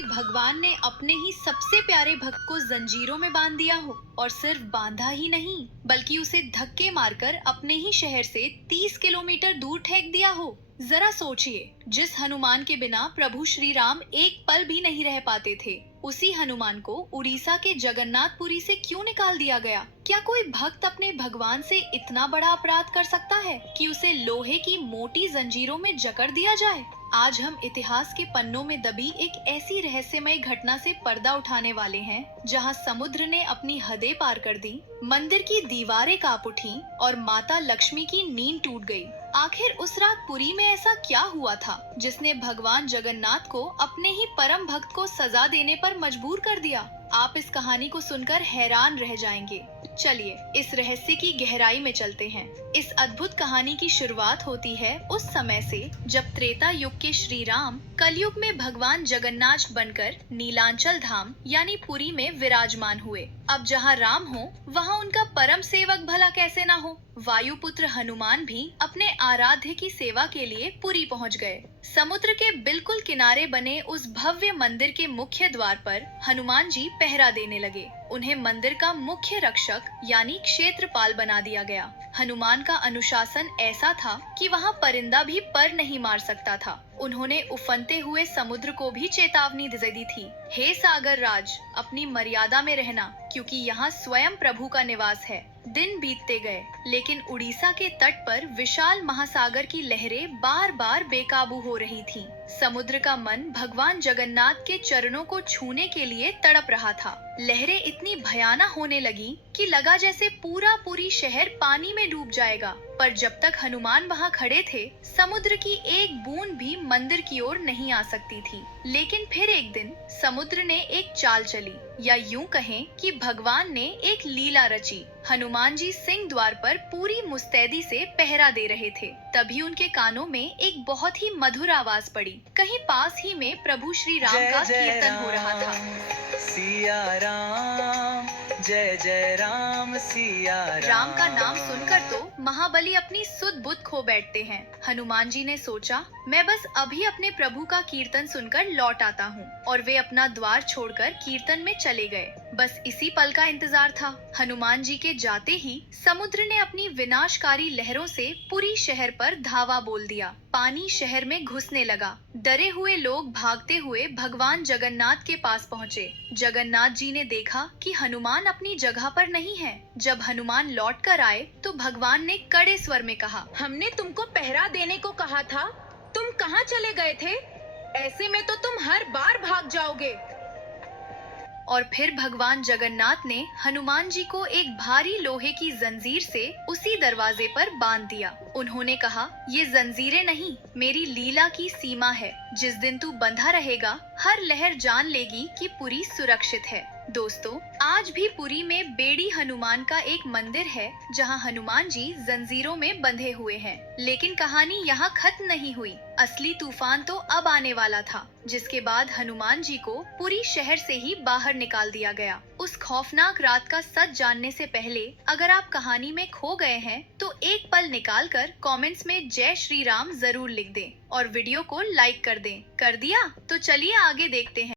कभी भगवान ने अपने ही सबसे प्यारे भक्त को जंजीरों में बांध दिया हो, और सिर्फ बांधा ही नहीं बल्कि उसे धक्के मारकर अपने ही शहर से 30 किलोमीटर दूर फेंक दिया हो। जरा सोचिए, जिस हनुमान के बिना प्रभु श्री राम एक पल भी नहीं रह पाते थे, उसी हनुमान को उड़ीसा के जगन्नाथपुरी से क्यों निकाल दिया गया? क्या कोई भक्त अपने भगवान से इतना बड़ा अपराध कर सकता है कि उसे लोहे की मोटी जंजीरों में जकड़ दिया जाए? आज हम इतिहास के पन्नों में दबी एक ऐसी रहस्यमय घटना से पर्दा उठाने वाले हैं, जहां समुद्र ने अपनी हदें पार कर दी, मंदिर की दीवारें कांप उठी और माता लक्ष्मी की नींद टूट गई। आखिर उस रात पुरी में ऐसा क्या हुआ था जिसने भगवान जगन्नाथ को अपने ही परम भक्त को सजा देने पर मजबूर कर दिया? आप इस कहानी को सुनकर हैरान रह जाएंगे। चलिए इस रहस्य की गहराई में चलते हैं। इस अद्भुत कहानी की शुरुआत होती है उस समय से जब त्रेता युग के श्री राम कलयुग में भगवान जगन्नाथ बनकर नीलांचल धाम यानी पुरी में विराजमान हुए। अब जहाँ राम हो वहाँ उनका परम सेवक भला कैसे ना हो। वायुपुत्र हनुमान भी अपने आराध्य की सेवा के लिए पुरी पहुँच गए। समुद्र के बिल्कुल किनारे बने उस भव्य मंदिर के मुख्य द्वार पर हनुमान जी पहरा देने लगे। उन्हें मंदिर का मुख्य रक्षक यानी क्षेत्रपाल बना दिया गया। हनुमान का अनुशासन ऐसा था कि वहाँ परिंदा भी पर नहीं मार सकता था। उन्होंने उफनते हुए समुद्र को भी चेतावनी दे दी थी, हे सागर राज, अपनी मर्यादा में रहना, क्योंकि यहाँ स्वयं प्रभु का निवास है। दिन बीतते गए, लेकिन उड़ीसा के तट पर विशाल महासागर की लहरें बार बार बेकाबू हो रही थीं। समुद्र का मन भगवान जगन्नाथ के चरणों को छूने के लिए तड़प रहा था। लहरें इतनी भयानक होने लगी कि लगा जैसे पूरी शहर पानी में डूब जाएगा। पर जब तक हनुमान वहाँ खड़े थे, समुद्र की एक बूंद भी मंदिर की ओर नहीं आ सकती थी। लेकिन फिर एक दिन समुद्र ने एक चाल चली, या यूं कहें कि भगवान ने एक लीला रची। हनुमान जी सिंह द्वार पर पूरी मुस्तैदी से पहरा दे रहे थे। तभी उनके कानों में एक बहुत ही मधुर आवाज पड़ी। कहीं पास ही में प्रभु श्री राम का कीर्तन हो रहा था। सिया राम, जय जय राम सिया राम का नाम सुनकर तो महाबली अपनी सुध बुध खो बैठते हैं। हनुमान जी ने सोचा, मैं बस अभी अपने प्रभु का कीर्तन सुनकर लौट आता हूँ। और वे अपना द्वार छोड़कर कीर्तन में चले गए। बस इसी पल का इंतजार था। हनुमान जी के जाते ही समुद्र ने अपनी विनाशकारी लहरों से पूरी शहर पर धावा बोल दिया। पानी शहर में घुसने लगा। डरे हुए लोग भागते हुए भगवान जगन्नाथ के पास पहुँचे। जगन्नाथ जी ने देखा कि हनुमान अपनी जगह पर नहीं है। जब हनुमान लौट कर आए तो भगवान ने कड़े स्वर में कहा, हमने तुमको पहरा देने को कहा था, तुम कहाँ चले गए थे? ऐसे में तो तुम हर बार भाग जाओगे। और फिर भगवान जगन्नाथ ने हनुमान जी को एक भारी लोहे की जंजीर से उसी दरवाजे पर बांध दिया। उन्होंने कहा, ये जंजीरें नहीं, मेरी लीला की सीमा है। जिस दिन तू बंधा रहेगा, हर लहर जान लेगी कि पुरी सुरक्षित है। दोस्तों, आज भी पुरी में बेड़ी हनुमान का एक मंदिर है, जहां हनुमान जी जंजीरों में बंधे हुए हैं। लेकिन कहानी यहाँ खत्म नहीं हुई। असली तूफान तो अब आने वाला था, जिसके बाद हनुमान जी को पुरी शहर से ही बाहर निकाल दिया गया। उस खौफनाक रात का सच जानने से पहले अगर आप कहानी में खो गए हैं, तो एक पल निकालकर कमेंट्स में जय श्री राम जरूर लिख दें और वीडियो को लाइक कर दें। कर दिया? तो चलिए आगे देखते हैं।